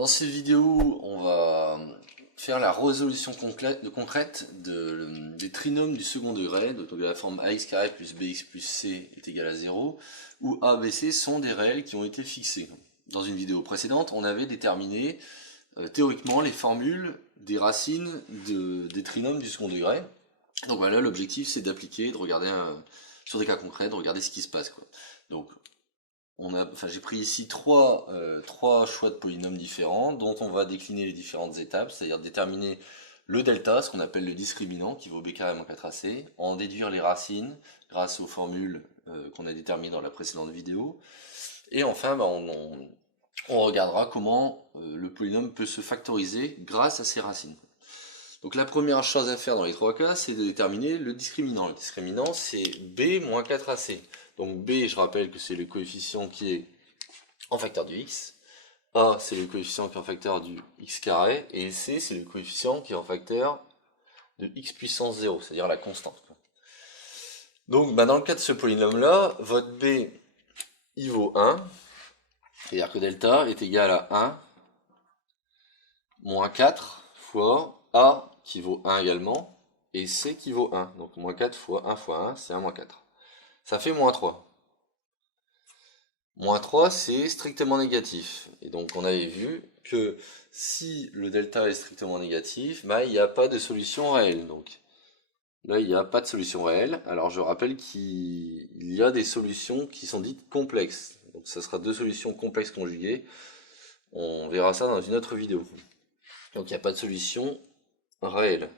dans cette vidéo, on va faire la résolution concrète des trinômes du second degré, donc de la forme ax carré plus bx plus c est égal à 0, où a, b, c sont des réels qui ont été fixés. Dans une vidéo précédente, on avait déterminé théoriquement les formules des racines des trinômes du second degré. Donc voilà, l'objectif c'est d'appliquer, de regarder sur des cas concrets, de regarder ce qui se passe, quoi. Donc j'ai pris ici trois choix de polynômes différents dont on va décliner les différentes étapes, c'est-à-dire déterminer le delta, ce qu'on appelle le discriminant, qui vaut b carré moins 4ac, en déduire les racines grâce aux formules qu'on a déterminées dans la précédente vidéo, et enfin on regardera comment le polynôme peut se factoriser grâce à ces racines. Donc la première chose à faire dans les trois cas, c'est de déterminer le discriminant. Le discriminant, c'est b moins 4ac. Donc b, je rappelle que c'est le coefficient qui est en facteur du x. A, c'est le coefficient qui est en facteur du x carré. Et c, c'est le coefficient qui est en facteur de x puissance 0, c'est-à-dire la constante. Donc dans le cas de ce polynôme-là, votre b, il vaut 1. C'est-à-dire que delta est égal à 1 moins 4 fois a qui vaut 1 également, et c qui vaut 1. Donc moins 4 fois 1 fois 1, c'est 1 moins 4. Ça fait moins 3. Moins 3, c'est strictement négatif. Et donc on avait vu que si le delta est strictement négatif, il n'y a pas de solution réelle. Donc là, il n'y a pas de solution réelle. Alors je rappelle qu'il y a des solutions qui sont dites complexes. Donc ça sera deux solutions complexes conjuguées. On verra ça dans une autre vidéo. Donc il n'y a pas de solution réelle.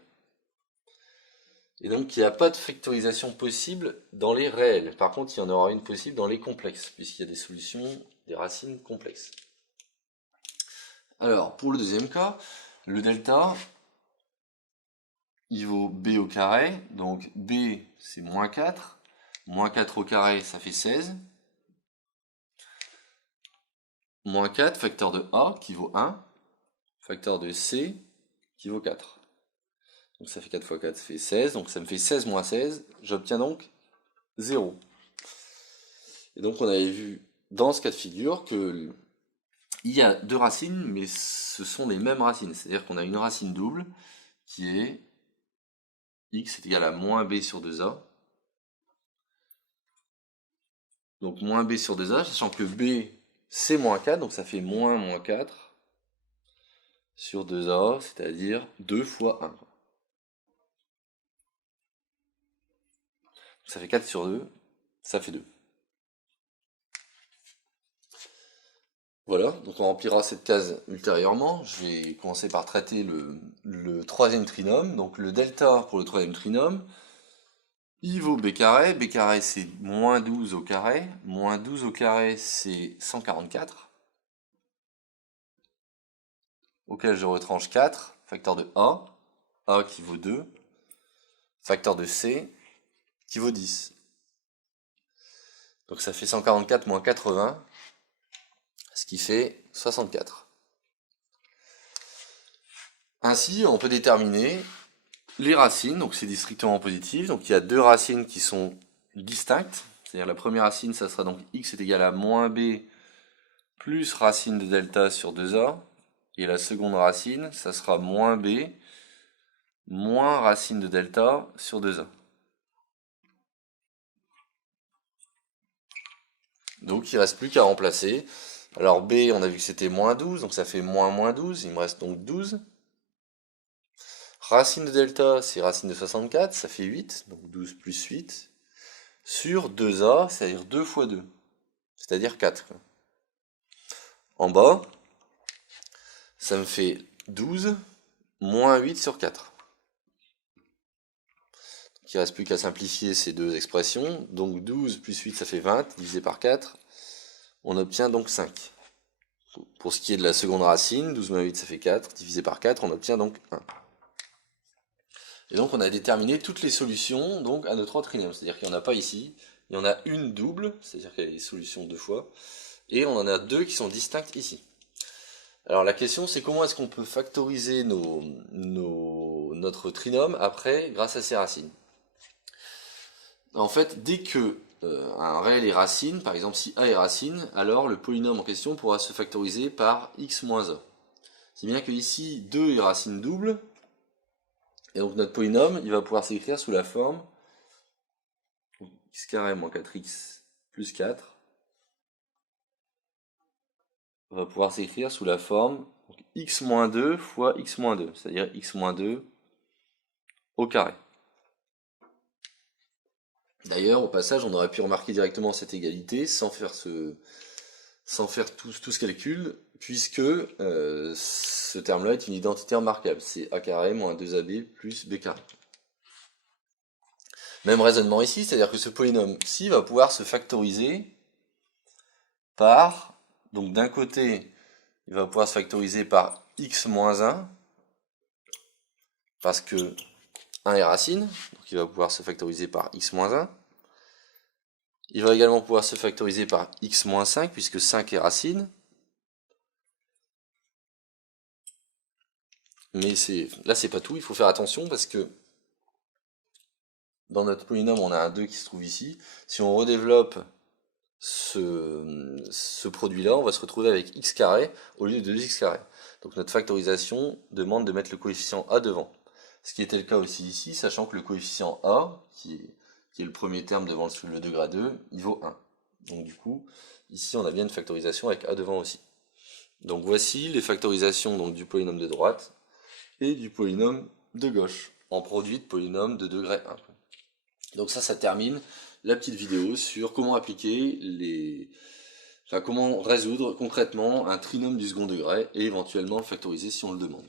Et donc il n'y a pas de factorisation possible dans les réels. Par contre, il y en aura une possible dans les complexes, puisqu'il y a des solutions, des racines complexes. Alors, pour le deuxième cas, le delta, il vaut b au carré. Donc b, c'est moins 4. Moins 4 au carré, ça fait 16. Moins 4, facteur de a, qui vaut 1. Facteur de c, qui vaut 4. Donc ça fait 4 fois 4, ça fait 16. Donc ça me fait 16 moins 16. J'obtiens donc 0. Et donc on avait vu dans ce cas de figure que il y a deux racines, mais ce sont les mêmes racines. C'est-à-dire qu'on a une racine double qui est x est égal à moins b sur 2a. Donc moins b sur 2a, sachant que b c'est moins 4, donc ça fait moins 4 sur 2a, c'est-à-dire 2 fois 1. Ça fait 4 sur 2, ça fait 2. Voilà, donc on remplira cette case ultérieurement. Je vais commencer par traiter le troisième trinôme. Donc le delta pour le troisième trinôme, il vaut b carré. B carré c'est moins 12 au carré. Moins 12 au carré c'est 144. Auquel je retranche 4. Facteur de a. A qui vaut 2. Facteur de c qui vaut 10. Donc ça fait 144 moins 80. Ce qui fait 64. Ainsi, on peut déterminer les racines, donc c'est strictement positif, donc il y a deux racines qui sont distinctes, c'est-à-dire la première racine, ça sera donc x est égal à moins b plus racine de delta sur 2a, et la seconde racine, ça sera moins b moins racine de delta sur 2a. Donc il ne reste plus qu'à remplacer. Alors b, on a vu que c'était moins 12, donc ça fait moins 12, il me reste donc 12. Racine de delta, c'est racine de 64, ça fait 8, donc 12 plus 8, sur 2a, c'est-à-dire 2 fois 2, c'est-à-dire 4. En bas, ça me fait 12 moins 8 sur 4. Donc il ne reste plus qu'à simplifier ces deux expressions, donc 12 plus 8, ça fait 20, divisé par 4, on obtient donc 5. Pour ce qui est de la seconde racine, 12 moins 8, ça fait 4, divisé par 4, on obtient donc 1. Et donc on a déterminé toutes les solutions donc, à nos trois trinômes. C'est-à-dire qu'il n'y en a pas ici, il y en a une double, c'est-à-dire qu'il y a les solutions deux fois, et on en a deux qui sont distinctes ici. Alors la question c'est comment est-ce qu'on peut factoriser notre trinôme après grâce à ces racines. En fait, dès que un réel est racine, par exemple si a est racine, alors le polynôme en question pourra se factoriser par x moins a. Si bien que ici 2 est racine double, et donc notre polynôme, il va pouvoir s'écrire sous la forme x carré moins 4x plus 4, va pouvoir s'écrire sous la forme x moins 2 fois x moins 2, c'est-à-dire x moins 2 au carré. D'ailleurs, au passage, on aurait pu remarquer directement cette égalité sans faire tout ce calcul, puisque ce terme-là est une identité remarquable. C'est a carré moins 2ab plus b carré. Même raisonnement ici, c'est-à-dire que ce polynôme-ci va pouvoir se factoriser par, donc d'un côté, il va pouvoir se factoriser par x moins 1, parce que 1 est racine, donc il va pouvoir se factoriser par x moins 1. Il va également pouvoir se factoriser par x moins 5, puisque 5 est racine. Mais là, c'est pas tout, il faut faire attention, parce que dans notre polynôme, on a un 2 qui se trouve ici. Si on redéveloppe ce produit-là, on va se retrouver avec x carré au lieu de 2x carré. Donc notre factorisation demande de mettre le coefficient a devant. Ce qui était le cas aussi ici, sachant que le coefficient a, qui est le premier terme devant le degré 2, il vaut 1. Donc du coup, ici on a bien une factorisation avec a devant aussi. Donc voici les factorisations donc, du polynôme de droite et du polynôme de gauche, en produit de polynôme de degré 1. Donc ça termine la petite vidéo sur comment appliquer comment résoudre concrètement un trinôme du second degré et éventuellement le factoriser si on le demande.